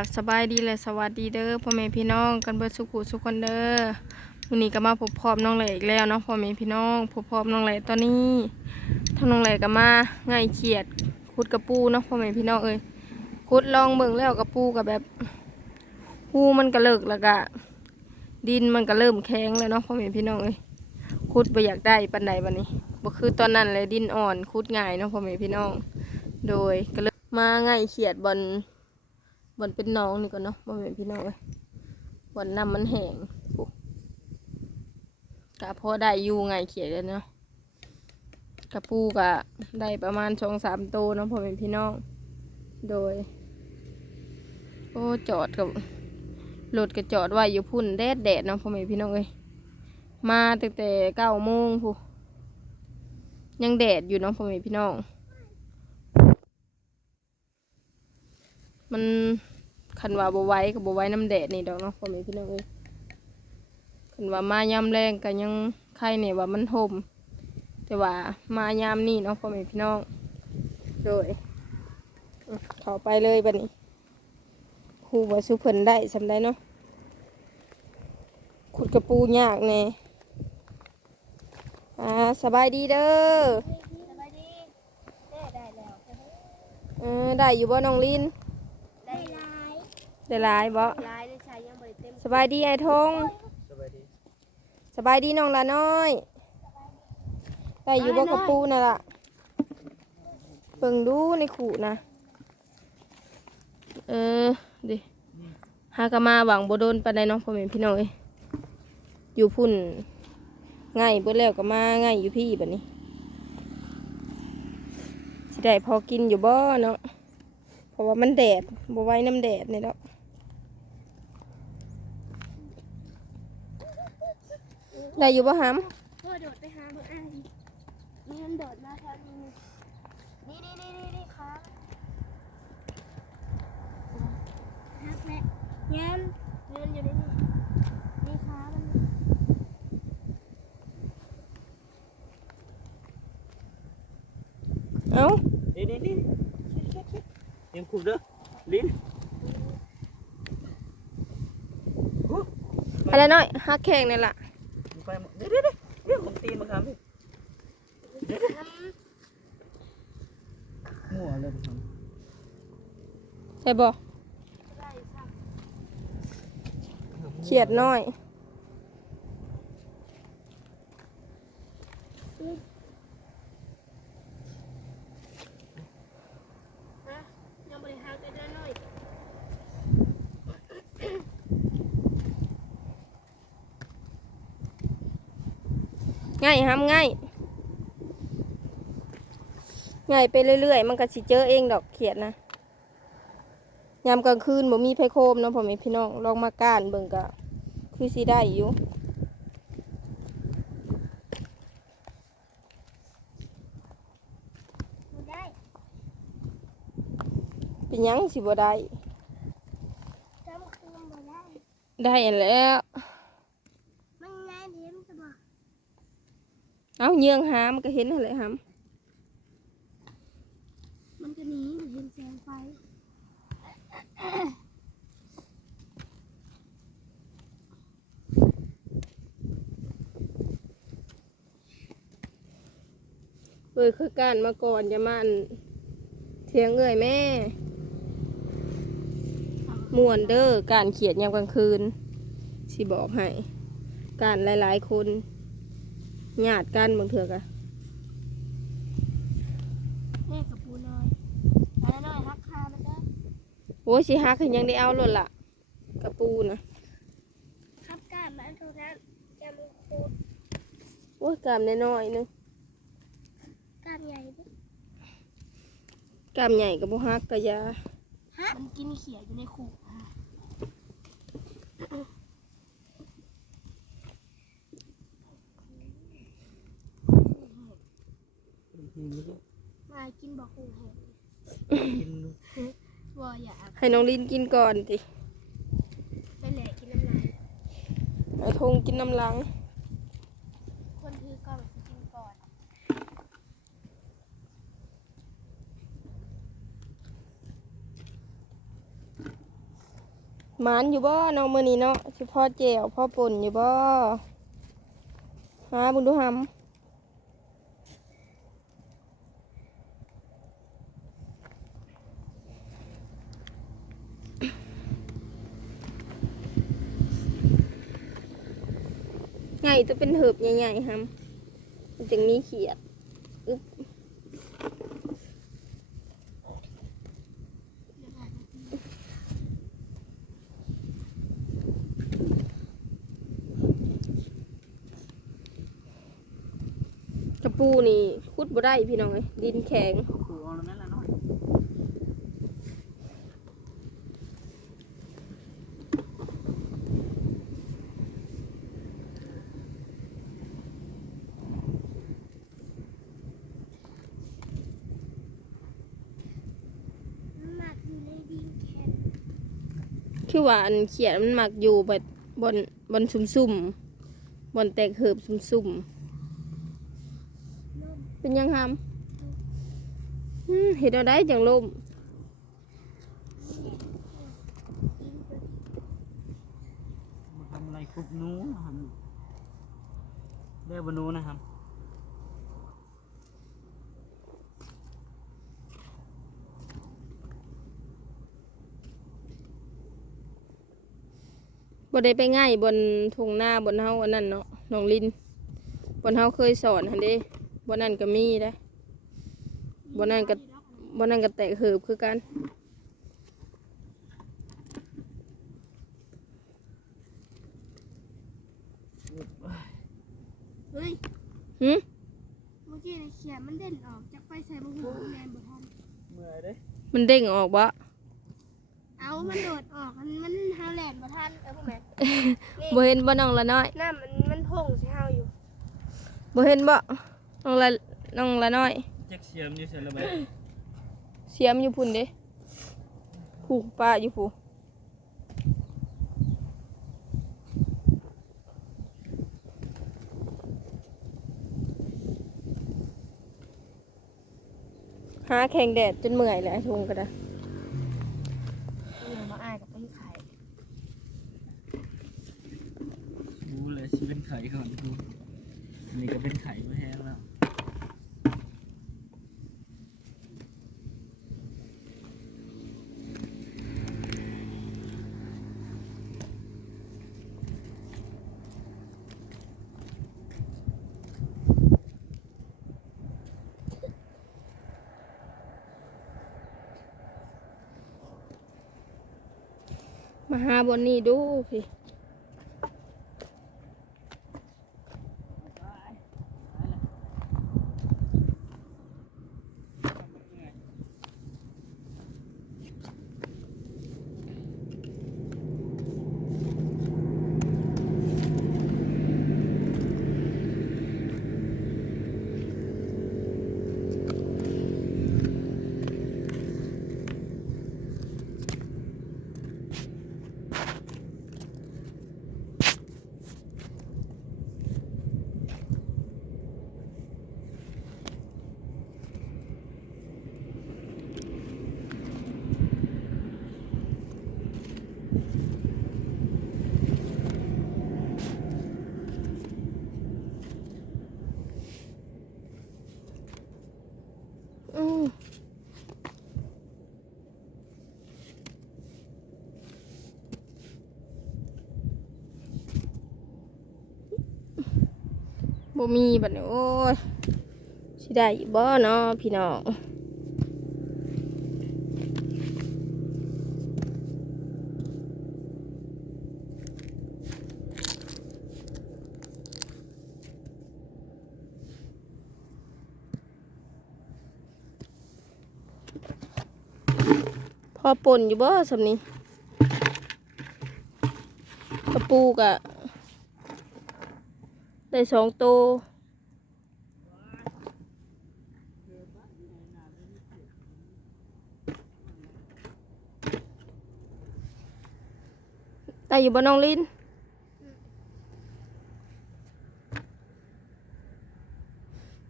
ากสบายดีและสวัสดีเด้อพ่อแม่พี่น้องกันเบิดสุขุสุขคนเด้อวันนี้ก็มาพบพร้อมน้องเหลอีกแล้วเนาะพ่อแม่พี่น้องพบพร้อมน้องเหลตอนนี้ทั้งน้องเหลก็มาง่ายเขียดขุดกระปูเนาะพ่อแม่พี่น้องเอ้ยขุดลองเบิ่งแล้วกระปูกับแบบหูมันก็เลิกแล้วก็ดินมันก็เริ่มแข็งแล้วเนาะพ่อแม่พี่น้องเอ้ยขุดบ่อยากได้ปานใดบัดนี้บ่คือตอนนั้นเลยดินอ่อนขุดง่ายเนาะพ่อแม่พี่น้อง โดยก็เลยมาง่ายเขียดบน บนเป็นน้องนี่ก่อนเนาะบ่แม่นพี่น้องเอ้ยบนน้ำมันแห้งปุ๊กะพอได้อยู่ง่ายเขียดแล้วเนาะกระปูกะได้ประมาณสองสามโตวเนาะพ่อแม่พี่น้อง โดย โอ้จอดกับรถก็จอดไว้อยู่พุ่นแดดแดดเนาะพ่อแม่พี่น้องเอ้ยมาตั้งแต่เก้าโมงพูยังแดดอยู่เนาะพ่อแม่พี่น้อง มัน คันว่าบไหว้กับบไหว้น้ำแดดนี่ดอกเนาะพ่อแม่พี่น้องเอ้ยคันว่ามายามแรงก็ยังใครเนี่ยว่ามันห่มแต่ว่ามายามนี่เนาะพ่อแม่พี่น้องโดยอะเข้าไปเลยบัดนี้ครูว่าสุเพิ่นได้สำได้เนาะขุดกระปูยากแน่อ่าสบายดีเด้อสบายดีได้ได้แล้วเออได้อยู่บ่น้องลินได้ลาย ได้หลายบ่ลายได้ใช้ยังบริเต็มสบายดีไอ้ทงสบายดีสบายดีน้องละน้อยได้อยู่บ่กระปูน่ะล่ะเบิ่งดูในขู่นะ เออดิหากะมาหวังบ่โดนปานใดเน้องพ่อแม่พี่น้องเอ้ยอยู่พุ่นง่ายเบิดแล้วก็มาง่ายอยู่พี่บัดนี้สิได้พอกินอยู่บ่เนาะเพราะว่ามันแดดบ่ไหว้น้ำแดดนี่ดอก ได้อยู่บ่หำพ่อโดดไปหาเพื่อนอ้ายนี่มันโดดมาแถวนี้นี่นี่นี่นี่นี่ขาฮักแม่เงินเงินอยู่ในนี่นี่ขามันเอ้านี่นี่นี่ยังคุบเด้อลิ้นอะไรน้อยฮักแข่งนี่ล่ะ ไปหมดเดี๋ยวเดี๋ยวเดี๋ยวผมตีนมาครับพี่ มัวเลยครับใช่บ่เขียดน้อยง่ายฮัมง่าย ง่ายไปเรื่อยๆ มันก็สิเจอเองดอกเขียดนะยามกลางคืนบ่มีไผโคมเนาะพ่อแม่พี่น้องลองมาก้านเบิ่งก็คือสิได้อยู่บ่ได้เป็นหยังสิบ่ได้จำคืนบ่ได้ได้อันแหล้ว มันง่ายดีมันจะบอกเอาเยืองหามันก็เห็นหั่นแหละหามมัน จะหนีหรือเห็นแสงไฟเอ้ยคือกานมาก่อนอย่ามาอันเถียงเอ้ยแม่มวนเด้อการเขียดยามกลางคืนสิบอกให้ การหลายๆคน ญาติกันบางเถื่อกะ แม่กับปูน้อยอันน้อยฮักคามันได้ โอ้ยสิฮักให้ยังได้เอาเลยล่ะกระปูนะ ครับกล้ามันเท่านั้นแกมันโคตรโอ้ยกล้ามน้อยๆนึงกล้ามใหญ่ดิกล้ามใหญ่กับบ่ฮักกะยาฮะมันกินเขียอยู่ในขู่อะกินไม่ได้มากินบอกขู่แหงกิน ว่าอย่าเอาให้น้องลินกินก่อนสิไปแหลกกินน้ำลายไอ้ทงกินน้ำหลัง คนถือกล้องจะกินก่อนหมานอยู่บ่น้องมื้อนี้เนาะสิพ่อแจ๋วพ่อป่นอยู่บ่หาเบุญดูหำ ไงจะเป็นเหิบใหญ่ๆฮัมมันจึงมีเขียดอึ๊บกระปูนี่คุดบ่ได้พี่น้องเอ้ยดินแข็ง ครูเอาแล้วแม่ละน้อย หมักอยู่ในดินแข็ง คือว่าอันเขียดมันหมักอยู่แบบบนบนซุ่มๆบนแตกเหิบซุ่มๆเป็นยังฮัมอืมเห็ดเอาได้จังลมทำอะไรคุกนู้นได้บนูนะครับ บ่ได้ไปง่ายบนทุ่งนาบนเฮาอันนั้นเนาะน้องลินบนเฮาเคยสอนหั่นเด้บนนั้นก็มีได้บนนั้นก็บนนั้นก็แตกเหิบคือกันเฮ้ยหึเมื่อกี้ในเขียนมันเด่นออกจากไปใส่บุ้งแมนบุทันเมื่อยเด้มันเด้งออกบ่ เอามันโดดออก มันมันฮาวแลนด์บุทันเออพวกแม่บ่เห็นบ่น้องละน้อยน้ำมันมันพงใช่ฮาวอยู่บ่เห็นบ่น้องละน้องละน้อยแจ็คเสียมอยู่เสร็จแล้วไหมเสียมอยู่พุ่นเด้ผูกปลาอยู่ผู้หาแข่งแดดจนเมื่อยแล้วทุงก็ได้ เรามาอ้ายกับไปขาย รู้เลยชีเป็นไข่ก่อนครูอันนี้ก็เป็นไข่ไม่แห้งแล้ว มาหาบนนี้ดูพี่อืม บ่มีบัดนี้โอ้ยสิได้ยู่บ่เนาะพี่น้องพอป่นอยู่บ่สำนี้กระปูกะ ได้สองโตวได้อยู่บ่น้องลิน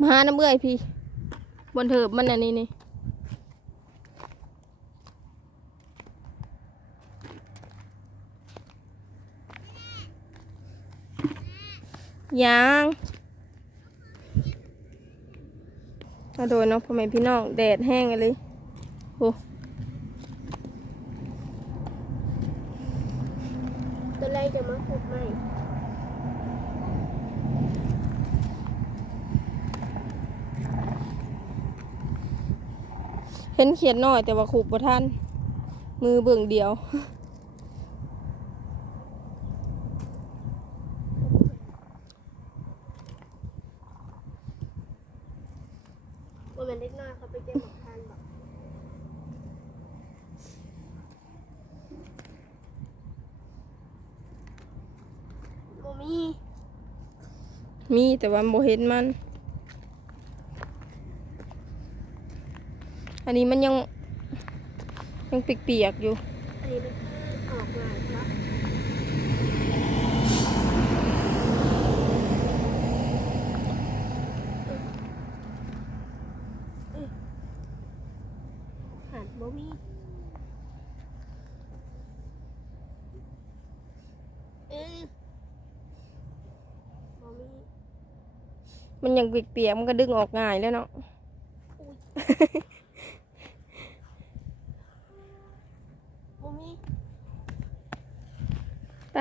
มาหาน้ำเบื่อยพี่ บนเถิบมันอันนี้นี่ ยังมาโดนเนาะพ่อแม่พี่น้องแดดแห้งเลยโอ้ตัวแรกจะมาขุดใหม่เห็นเขียนน้อยแต่ว่าขูบบ่ทันมือเบิ่งเดียว ว่ามันเล็กน้อยเขาไปเก็บหมกทานบอกโมมี่ มีแต่ว่าบ่เห็นมัน อันนี้มันยังยังเปียกๆอยู่ อันนี้เป็นออกมาครับ หันบ่มีเออบ่มี มันยังเปียกๆมันก็ดึงออกง่ายแล้วเนาะบ่มีไป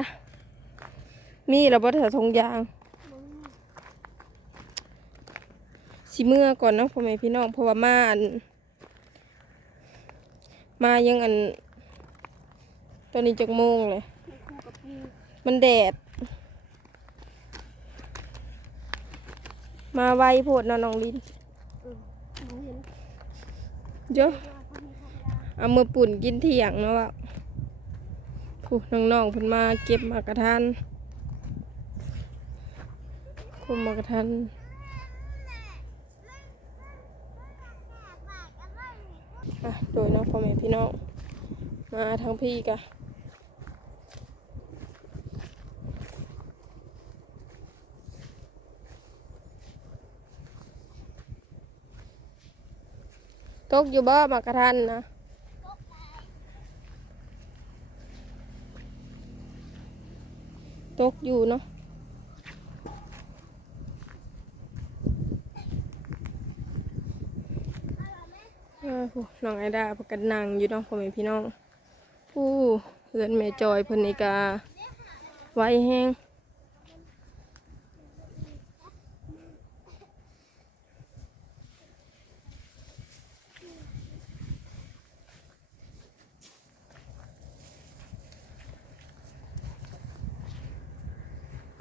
มีเราบ่แถวทงยางบ่มีสิเมื่อก่อนเนาะพ่อแม่พี่น้องเพราะว่ามาอัน มายังอัน ตอนนี้จักโมงเลยมีคู่กับปูมันแดด มาไวโพดเนาะน้องลินเออบ่เห็นเยอะว่าเอามือปุ่นกินเที่ยงเนาะว่าผู้น้องๆเพิ่นมาเก็บหมากกระทันคุมหมากกระทันอะโดยเนาะพ่อแม่พี่น้องมาทั้งพี่กะ ตกอยู่บ่มากระทันนะตกอยู่เนาะเออผู้น้องไอดาประกันนั่งอยู่น้องพ่อแม่พี่น้องผู้เพื่อนแม่จอยเพิ่นนี่กาไว้แห้ง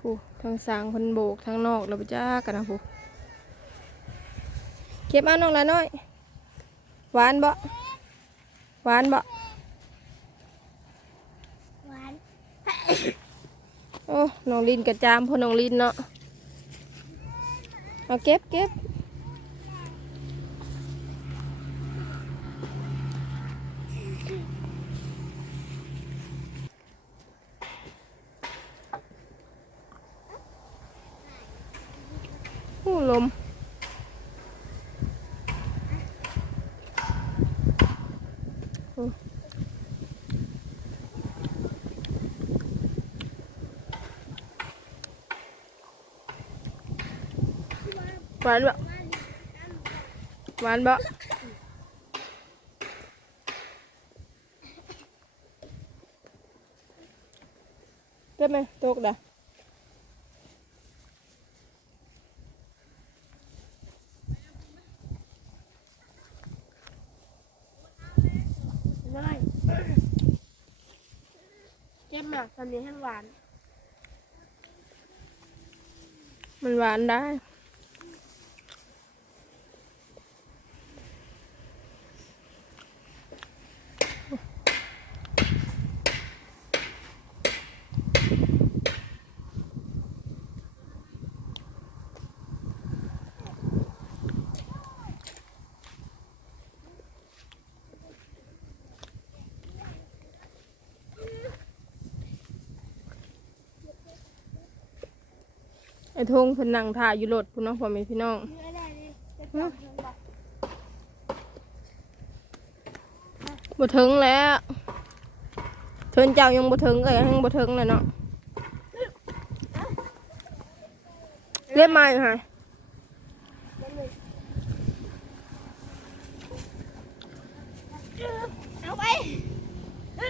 ผู้ทั้งสางเพิ่นโบกทั้งนอกแล้วบ่จ้ากันนะผู้เก็บเอาน้องละน้อย หวานบ่หวานบ่หวานโอ้น้องลินกระจามพ่อน้องลินเนาะเอาเก็บเก็บ ลม หวานบ่หวานบ่เก็บไหมตกดะ น้อย เจ็บหมากตอนนี้แห้งหวาน มันหวานได้ ทงเพิ่นนั่งถ่ายอยู่รถพุ่น้องพ่อแม่พี่น้องบดเลยจะจับเงินบอกบ่ถึงแล้วเทินเจ้ายังบ่ถึงเอ้ยยังบ่ถึงเลยเนาะเรียบมาอยู่ค่ะ เอาไปเอ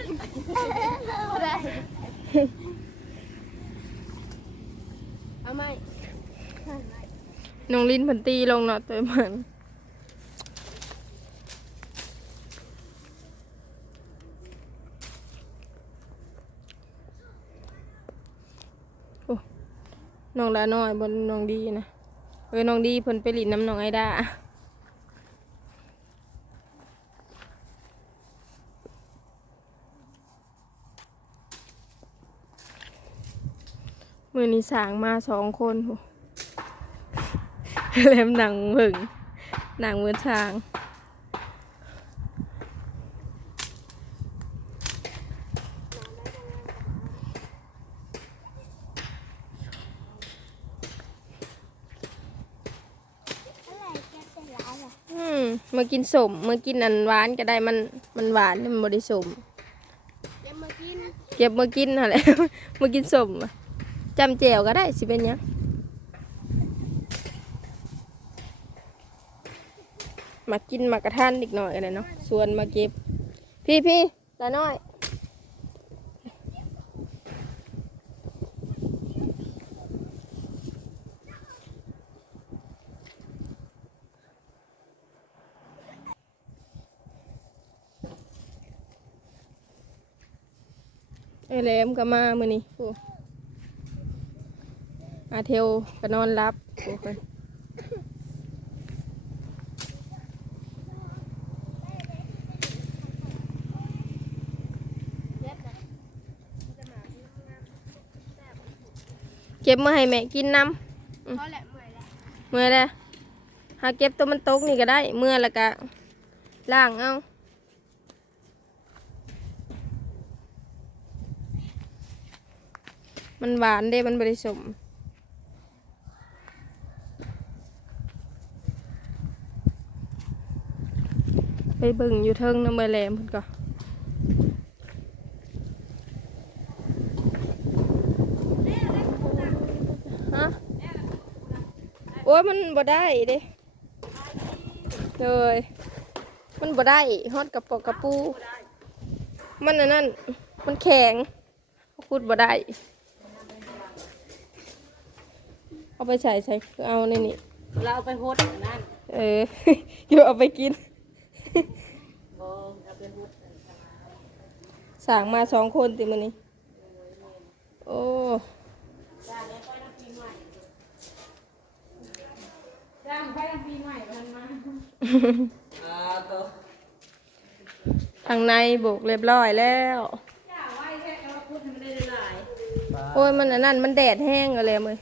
าได้เอา ไหมน้องลิ้นเพันตีลงเนาะตัวมันโอ้น้องดาน้อยบนน้องดีนะเออน้องดีเพิ่นไปหลินน้ำน้องไอดา มือนี้สางมาสองคนโหเล่มหนังหึงหนังเหมือนช้างอะไรแกเป็นร้ายอะอืมมากินสมมากินอันหวานก็ได้มันมันหวานมันบริสมเดี๋ยวมากินเก็บมากินอะไรมากินสมอะ จำแจวก็ได้สิเป็นยังมากินมากระทันอีกหน่อยอะไรเนาะส่วนมาเก็บ พี่พี่ตาน้อยไอ้แหลมก็มามือนี้ อาเทลก็นอนรับโอ้ยเย็บนะเก็บมาให้แม่กินน้เพราะแหละเมื่อแล้วเมื่อไรหาเก็บตัวมันตกนี่ก็ได้ เมื่อแล้วก็ล้างเอามันหวานเด้ มันบริสม ไปเบิ่งอยู่เทิงน้ำใบแหลมเพิ่นก็ฮะโอ้ยมันบ่ได้เด้เลยมันบ่ได้ฮอดกระปอกกระปู มันอันนั้นมันแข็งพูดบ่ได้ เอาไปใส่ใส่เอาในนี่เราเอาไปโฮดอันนั่น เอออยู่เอาไปกิน สั่งมาสองคนติมันนี่โอ้จ้างไปทำปีใหม่กันมาอ่าตัวทางในโบกเรียบร้อยแล้วจ้าไว้แค่เราพูดให้มันได้หลายโอ้ยมันอันนั้นมันแดดแห้งอะไรเลย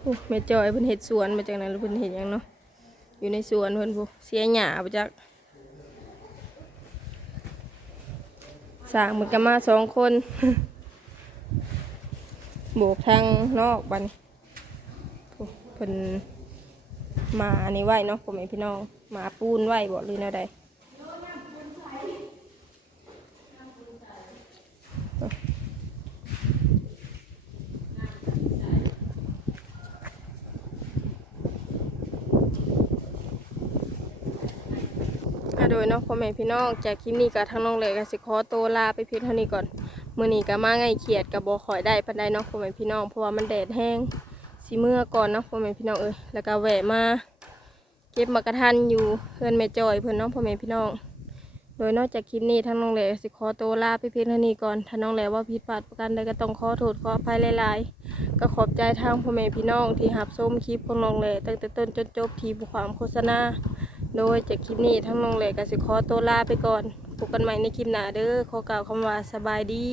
โอ้แม่จอยเพิ่นเห็ดสวนมาจากไหนแล้วเพิ่นเห็ดหยังเนาะ อยู่ในสวนเพิ่นผู้เสียหญ้าไปจักสร้างมันก็มาสองคน โบกทางนอกบันเพิ่นมาอันนี้ไว้เนาะผมเองพี่น้องมาปูนไว้บ่หรือแนวใด อะโดยเนาะพ่อแม่พี่น้องจากคลิปนี้กับทางน้องเลยก็สิขอตัวลาไปเพียงเท่านี้ก่อนมื้อนี้ก็มาไงเขียดกับบ่ข่อยได้ปานใดเนาะพ่อแม่พี่น้องเพราะว่ามันแดดแห้งสิเมื่อก่อนเนาะพ่อแม่พี่น้องเอ้ยแล้วก็แวะมาเก็บมากระทันอยู่เพื่อนแม่จอยเพิ่อนเนาะพ่อแม่พี่น้องโดยนอกจากคลิปนี้ทางน้องเลยสิขอตัวลาไปเพียงเท่านี้ก่อนถ้าน้องเลยว่าผิดพลาดประการใดก็ต้องขอโทษขออภัยหลายๆ ก็ขอบใจทางพ่อแม่พี่น้องที่หับชมคลิปของน้องเลยตั้งแต่ต้นจนจบที่ผู้ความโฆษณา โดยจากคลิปนี้ทั้งน้องเหล็กกับสิขอตัวลาไปก่อนพบกันใหม่ในคลิปหน้าเด้อขอกล่าวคำว่าสบายดี